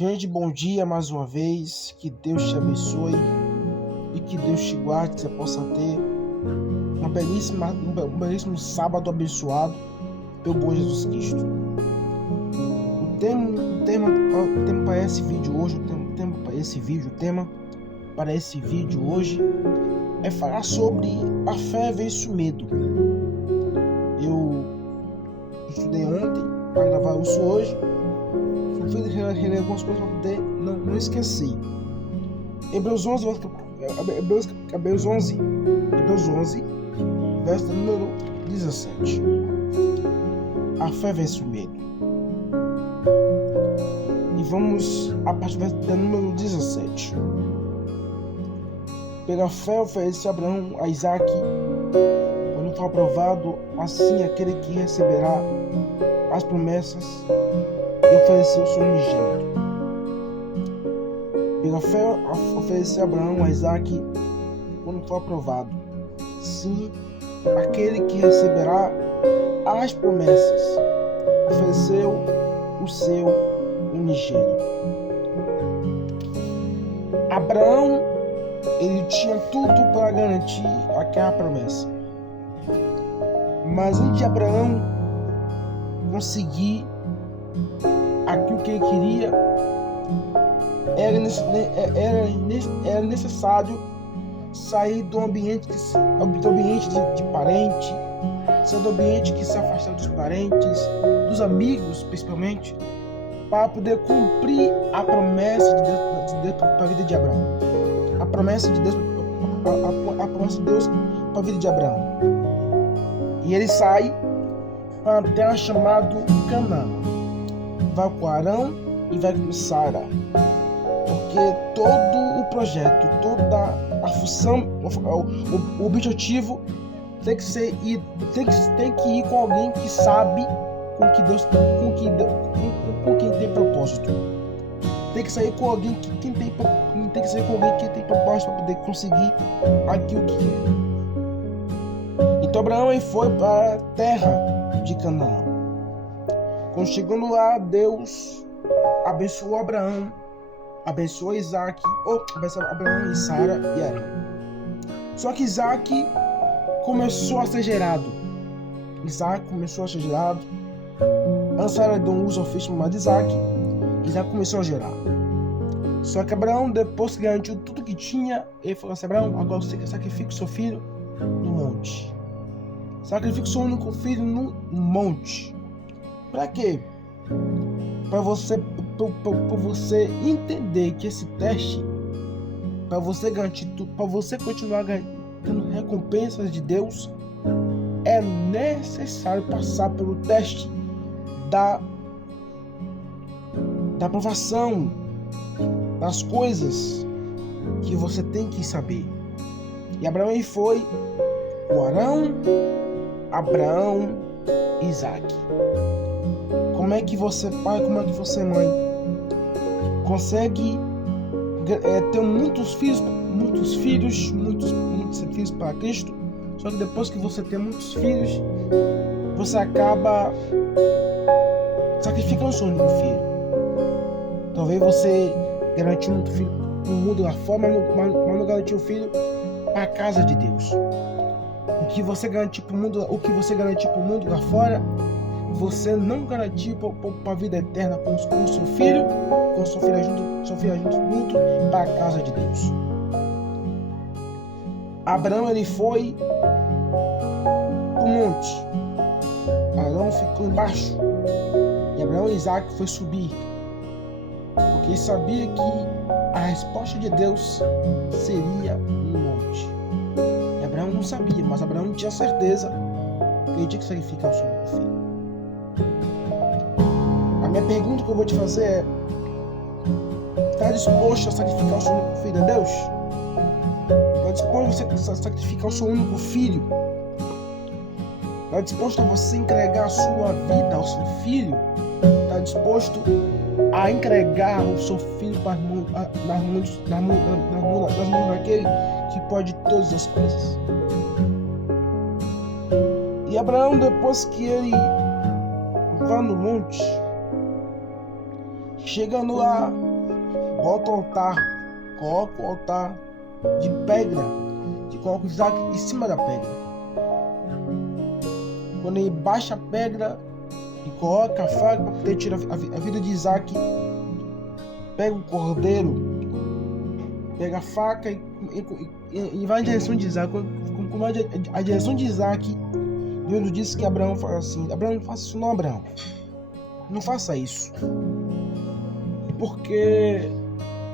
Gente, bom dia mais uma vez. Que Deus te abençoe e que Deus te guarde, que você possa ter um belíssimo sábado abençoado pelo bom Jesus Cristo. O tema para esse vídeo hoje é falar sobre a fé vence o medo. Eu estudei ontem para gravar isso hoje. Fui reler algumas coisas para poder não esquecer. Hebreus 11, verso número 17. A fé vence o medo. E vamos a partir do verso número 17. Pela fé ofereceu Abraão a Isaac, quando for aprovado, assim aquele que receberá as promessas e ofereceu o seu unigênito. Pela fé ofereceu Abraão a Isaac, quando for aprovado, sim, aquele que receberá as promessas, ofereceu o seu unigênito. Abraão, ele tinha tudo para garantir aquela promessa, mas antes de Abraão conseguir aquilo que ele queria, era necessário sair do ambiente de parente, sair do ambiente que se afastava dos parentes, dos amigos principalmente, para poder cumprir a promessa de Deus para a vida de Abraão. A promessa de Deus para a vida de Abraão. E ele sai para a terra chamada Canaã. Vai com Arão e vai com Sara, porque todo o projeto, toda a função, o objetivo tem que ir com alguém que sabe com quem tem propósito. Tem que sair com alguém que tem propósito para poder conseguir aquilo que quer. Então Abraão foi para a terra de Canaã. Quando chegando lá, Deus abençoou Abraão, abençoou Abraão e Sara e Arão. Só que Isaac começou a ser gerado. Sara deu um uso ao filho chamado Isaac começou a gerar. Só que Abraão, depois que garantiu tudo que tinha, ele falou assim: Abraão, agora você sacrifica o seu filho no monte. Sacrifica o seu único filho no monte. Para quê? Para você entender que esse teste, para você continuar ganhando recompensas de Deus, é necessário passar pelo teste da aprovação das coisas que você tem que saber. E Abraão foi o Arão, Abraão e Isaac. Como é que você, pai, como é que você, mãe, consegue ter muitos filhos para Cristo? Só que depois que você tem muitos filhos, você acaba sacrificando o seu único filho. Talvez você garantiu um filho no mundo lá fora, mas não garantiu o filho para a casa de Deus. O que você garantiu para o mundo lá fora, você não garantiu para a vida eterna com o seu filho, com sua filha junto para a casa de Deus. Abraão, ele foi para o monte, Arão ficou embaixo e Abraão e Isaac foi subir, porque ele sabia que a resposta de Deus seria no monte. E Abraão não sabia, mas Abraão tinha certeza que ele tinha que sacrificar o seu filho. A minha pergunta que eu vou te fazer é: está disposto a sacrificar o seu único filho a Deus? Está disposto a sacrificar o seu único filho? Está disposto a você entregar a sua vida ao seu filho? Está disposto a entregar o seu filho nas mãos daquele que pode todas as coisas? E Abraão, depois que ele vai no monte, chegando lá, bota o altar, coloca o altar de pedra, e coloca o Isaac em cima da pedra. Quando ele baixa a pedra e coloca a faca para poder tirar a vida de Isaac, pega o cordeiro, pega a faca e vai em direção de Isaac. Como vai a direção de Isaac, Deus disse que Abraão fala assim: Abraão, não faça isso não, Abraão. Não faça isso. Porque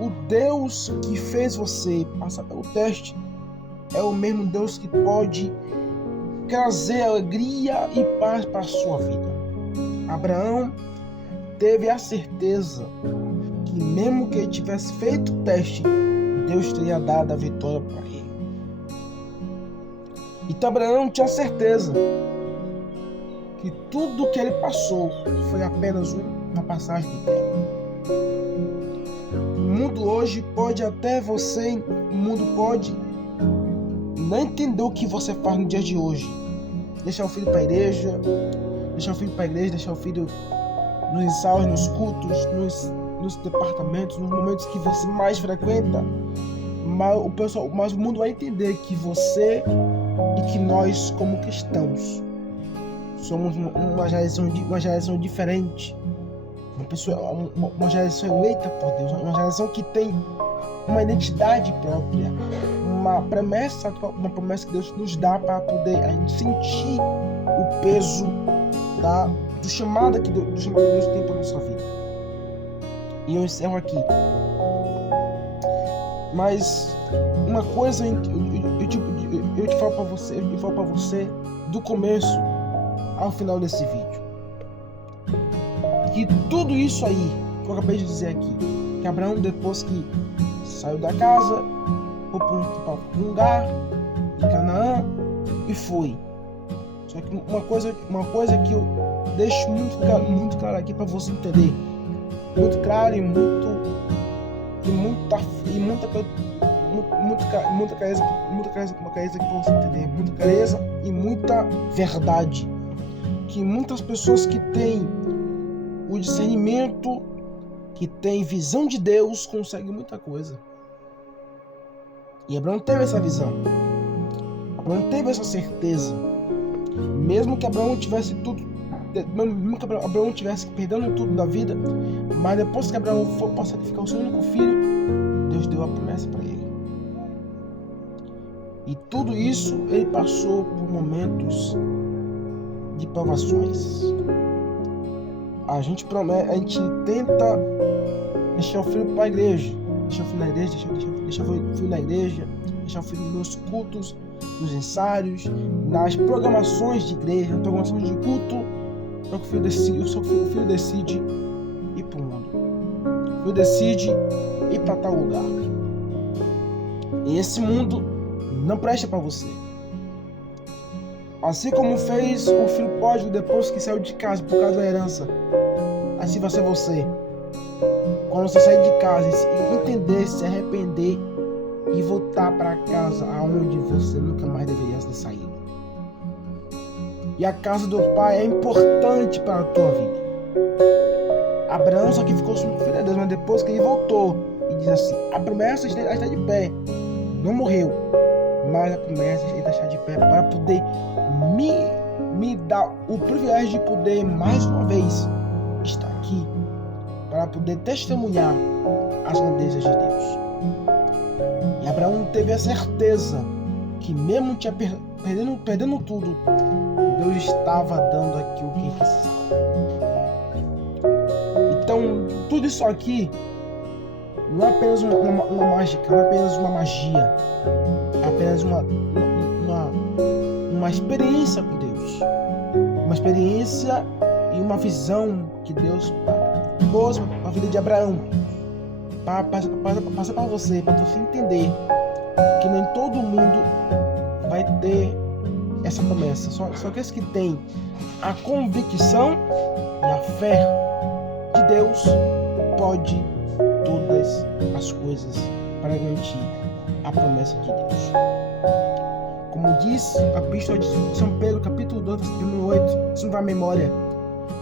o Deus que fez você passar pelo teste é o mesmo Deus que pode trazer alegria e paz para a sua vida. Abraão teve a certeza que mesmo que ele tivesse feito o teste, Deus teria dado a vitória para ele. Então Abraão tinha certeza que tudo que ele passou foi apenas uma passagem do tempo. O mundo hoje pode até você, o mundo pode não entender o que você faz no dia de hoje. Deixar o filho para a igreja, deixar o filho nos ensaios, nos cultos, nos departamentos, nos momentos que você mais frequenta. Mas o mundo vai entender que você e que nós, como cristãos, somos uma geração diferente, uma geração eleita por Deus, uma geração que tem uma identidade própria, uma promessa que Deus nos dá para poder a gente sentir o peso do chamado que Deus tem para a nossa vida. E eu encerro aqui. Mas uma coisa eu te falo para você do começo ao final desse vídeo, que tudo isso aí que eu acabei de dizer aqui, que Abraão, depois que saiu da casa, foi para um lugar em Canaã e foi. Só que uma coisa que eu deixo muito claro aqui para você entender, muito claro e muita clareza aqui para você entender, muita clareza e muita verdade, que muitas pessoas que têm o discernimento, que têm visão de Deus, conseguem muita coisa. E Abraão teve essa visão, Abraão teve essa certeza, mesmo que Abraão tivesse perdendo tudo da vida, mas depois que Abraão foi para sacrificar o seu único filho, Deus deu a promessa para ele. E tudo isso ele passou por momentos de provações. A gente tenta deixar o filho para a igreja, deixar o filho na igreja, deixar o filho nos cultos, nos ensaios, nas programações de igreja, nas programações de culto. Só que o filho decide ir para o mundo. O filho decide ir para tal lugar. E esse mundo não presta para você. Assim como fez o filho pródigo depois que saiu de casa por causa da herança, assim vai ser você. Quando você sair de casa e entender, se arrepender e voltar para casa aonde você nunca mais deveria ter saído. E a casa do pai é importante para a tua vida. Abraão só que ficou sem filho de Deus, mas depois que ele voltou e diz assim: a promessa está de pé, não morreu, mas a promessa está de pé para poder me dar o privilégio de poder mais uma vez estar aqui, para poder testemunhar as grandezas de Deus. E Abraão teve a certeza que mesmo tinha perdendo tudo, Deus estava dando aquilo que ele precisava. Então, tudo isso aqui não é apenas uma mágica, não é apenas uma magia, é apenas uma experiência com Deus, uma experiência e uma visão que Deus pôs na vida de Abraão, para passar para você entender que nem todo mundo vai ter essa promessa. Só aqueles que têm a convicção e a fé de Deus pode todas as coisas para garantir a promessa de Deus. Como diz a Epístola de São Pedro, capítulo 2, versículo 8, isso vai à memória,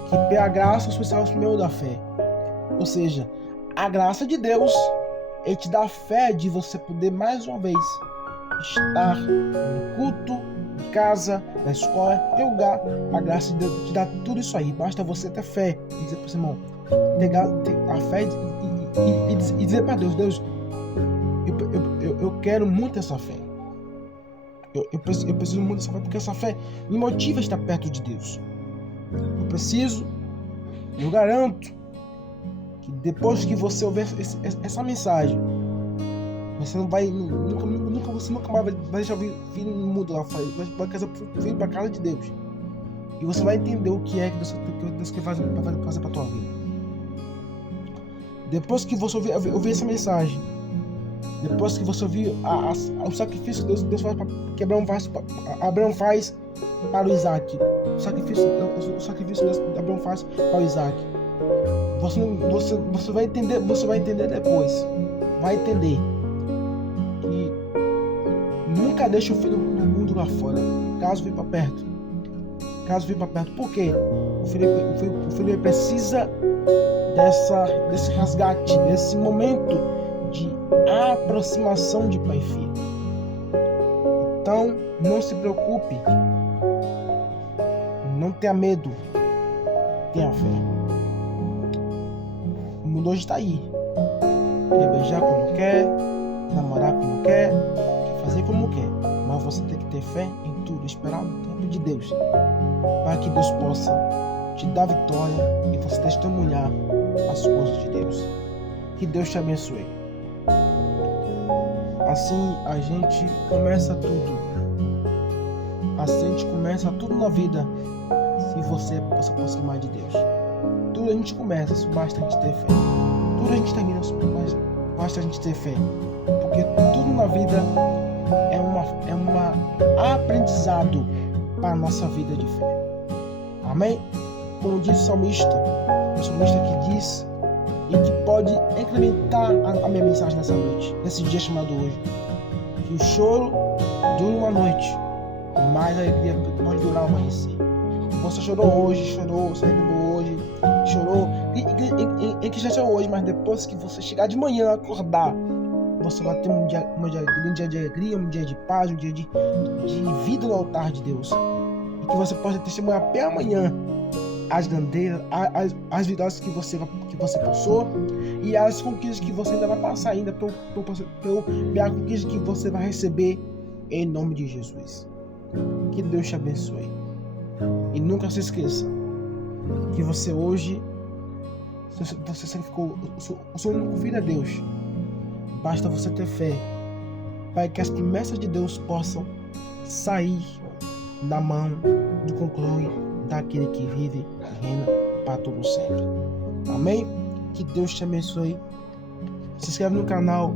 que pela graça sois salvos por meio da fé. Ou seja, a graça de Deus, Ele te dá a fé de você poder mais uma vez estar no culto, em casa, na escola, em qualquer lugar. A graça de Deus te dá tudo isso aí. Basta você ter fé e dizer para o seu irmão, ter a fé e dizer para Deus, eu quero muito essa fé. Eu preciso muito dessa fé, porque essa fé me motiva a estar perto de Deus. Eu garanto que depois que você ouvir essa mensagem, você não vai, você nunca mais vai deixar o filho mudo lá fora, vai vir para a casa de Deus. E você vai entender o que é que Deus quer fazer para a tua vida. Depois que você ouvir essa mensagem, depois que você ouvir o sacrifício que Deus faz, que Abraão faz para o Isaac, o sacrifício que Abraão faz para o Isaac, você vai entender depois, vai entender que nunca deixe o filho do mundo lá fora, caso venha para perto. Por quê? O filho precisa desse resgate, desse momento de aproximação de pai e filho. Então, não se preocupe, não tenha medo, tenha fé. O mundo hoje está aí, quer beijar como quer, namorar como quer fazer como quer, mas você tem que ter fé em tudo, esperar no tempo de Deus, para que Deus possa te dar vitória e você testemunhar as coisas de Deus. Que Deus te abençoe. Assim a gente começa tudo. Assim a gente começa tudo na vida, se você se aproximar de Deus. Tudo a gente começa, basta a gente ter fé. Tudo a gente termina, basta a gente ter fé. Porque tudo na vida é um aprendizado para a nossa vida de fé. Amém? Como diz o salmista que diz e que pode incrementar a minha mensagem nessa noite, nesse dia chamado hoje, que o choro dura uma noite, mas a alegria pode durar o amanhecer. Você chorou hoje, você reclamou hoje, chorou, e que já chorou hoje, mas depois que você chegar de manhã, acordar, você vai ter um dia de alegria, um dia de paz, um dia de vida no altar de Deus. E que você possa testemunhar até amanhã as grandezas, as vitórias que você passou e as conquistas que você ainda vai passar ainda pela conquista que você vai receber em nome de Jesus. Que Deus te abençoe. E nunca se esqueça que você hoje, você sacrificou o seu único filho a Deus. Basta você ter fé para que as promessas de Deus possam sair da mão do controle daquele que vive e reina para todo sempre. Amém? Que Deus te abençoe. Se inscreve no canal,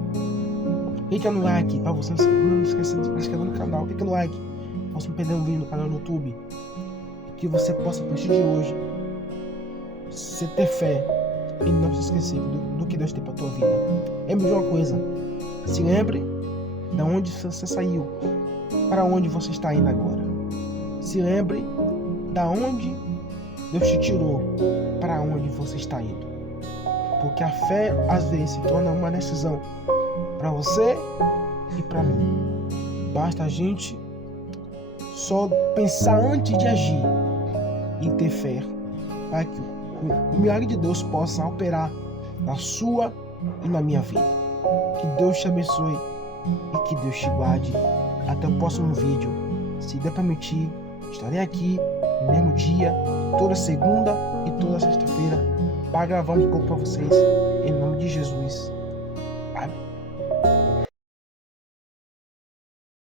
clica no like para você não esquecer de se inscrever no canal, clica no like para você não perder um vídeo no canal no YouTube. Que você possa, a partir de hoje, você ter fé e não se esquecer do que Deus tem para a tua vida. Lembre de uma coisa, se lembre de onde você saiu, para onde você está indo agora. Se lembre da onde Deus te tirou, para onde você está indo. Porque a fé às vezes se torna uma decisão para você e para mim. Basta a gente só pensar antes de agir e ter fé para que o milagre de Deus possa operar na sua e na minha vida. Que Deus te abençoe e que Deus te guarde. Até o próximo vídeo. Se der permitir, estarei aqui no mesmo dia, toda segunda e toda sexta-feira, para gravar um pouco para vocês